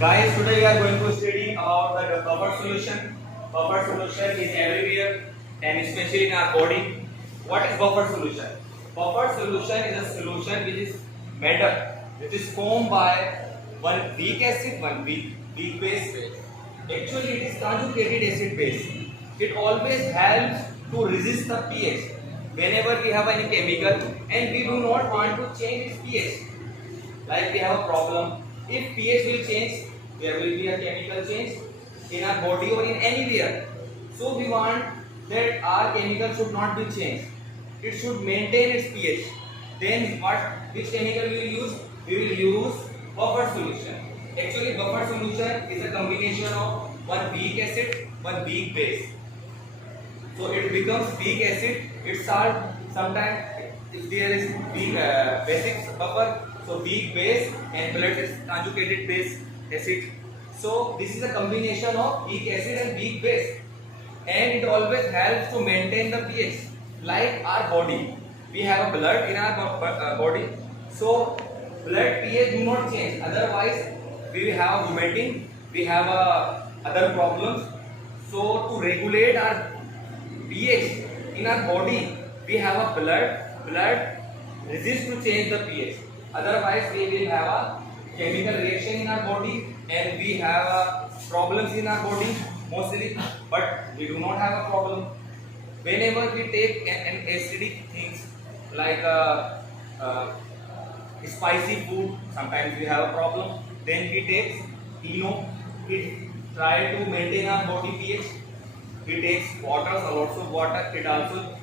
Guys, today we are going to study about the buffer solution. Buffer solution is everywhere and especially in our body. What is buffer solution? Buffer solution is a solution which is made up, which is formed by one weak acid, one weak base. Actually, it is conjugated acid base. It always helps to resist the pH. Whenever we have any chemical and we do not want to change its pH, like we have a problem, if pH will change, there will be a chemical change in our body or in anywhere. So we want that our chemical should not be changed. It should maintain its pH. Then which chemical we will use? We will use buffer solution. Actually, buffer solution is a combination of one weak acid, one weak base. So it becomes weak acid. It's salt. Sometimes if there is weak basic buffer, so weak base and blood is conjugated base acid. So this is a combination of weak acid and weak base, and it always helps to maintain the pH. Like our body, we have a blood in our body, so blood pH do not change. Otherwise, we will have vomiting, we have other problems. So to regulate our pH in our body, we have a blood resist to change the pH. Otherwise, we will have a chemical reaction in our body and we have problems in our body mostly, but we do not have a problem. Whenever we take an acidic things like spicy food, sometimes we have a problem. Then we take Eno, it try to maintain our body pH. It takes water, lots of water, it also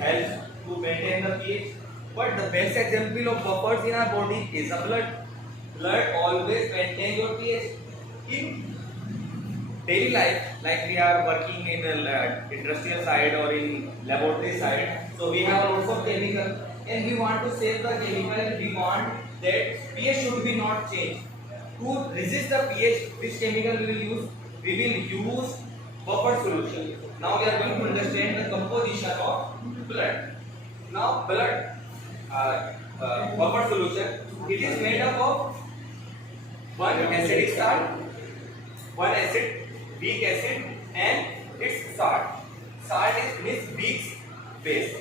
helps to maintain the pH. But the best example of buffers in our body is the blood. Blood always maintains your pH. In daily life, like we are working in the industrial side or in laboratory side, so we have lots of chemical and we want to save the chemical. We want that pH should be not changed. To resist the pH, which chemical we will use? We will use buffer solution. Now we are going to understand the composition of blood. Now blood buffer solution, it is made up of one acidic salt, one acid, weak acid, and its salt. Salt is means weak base.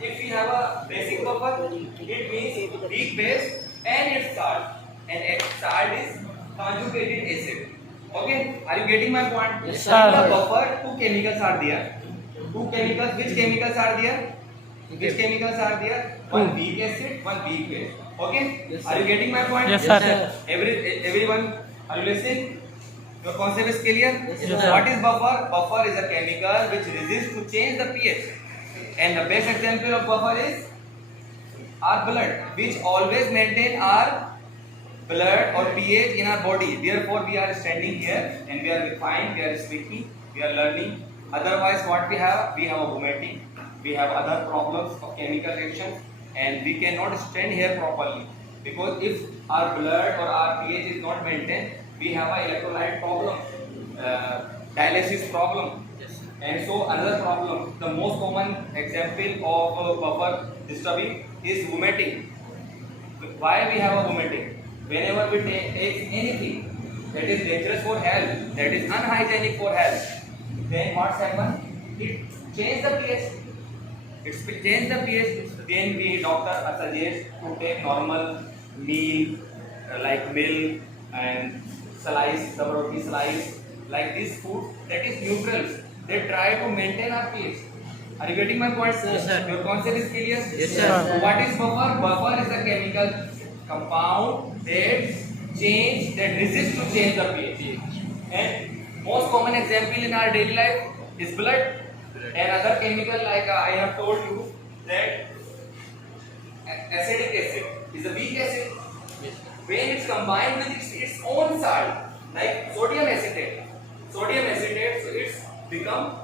If we have a basic buffer, it means weak base and its salt, and its salt is conjugated acid. Okay, are you getting my point? Yes, In sir. the buffer, two chemicals are there. Two chemicals. Which chemicals are there? Which chemicals are there? One weak acid, one weak base. Okay? Yes, Are you getting my point? Yes, sir. Everyone, are you listening? Your concept is clear? Yes, sir. What is buffer? Buffer is a chemical which resists to change the pH. And the best example of buffer is our blood, which always maintain our blood or pH in our body. Therefore, we are standing here and we are fine, we are speaking, we are learning. Otherwise, what we have? We have a vomiting, we have other problems of chemical reactions, and we cannot stand here properly. Because if our blood or our pH is not maintained, we have an electrolyte problem, dialysis problem. And so another problem, the most common example of buffer disturbing is vomiting. Why we have a vomiting? Whenever we take anything that is dangerous for health, that is unhygienic for health, then what's happen? It change the pH. It's change the pH. Then we doctor suggest to take normal meal like milk and slice, the roti slice, like this food that is neutrals. They try to maintain our pH. Are you getting my point? Yes, sir. Your concept is clear? Yes, sir. What is buffer? Buffer is a chemical compound that resists to change the pH. And most common example in our daily life is blood. And other chemical like I have told you that acetic acid is a weak acid. When it's combined with its own salt, like sodium acetate, so it's become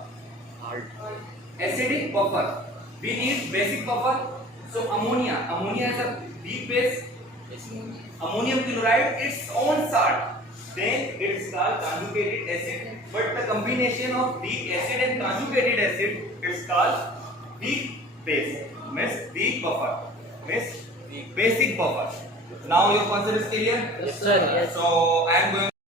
acidic buffer. We need basic buffer. So ammonia is a weak base. Ammonium chloride, its own salt. Then it is called conjugated acid. But the combination of weak acid and conjugated acid is called weak base. Means weak buffer. Means basic buffer. Now your concept is clear? Yes, sir. Yes. So I am going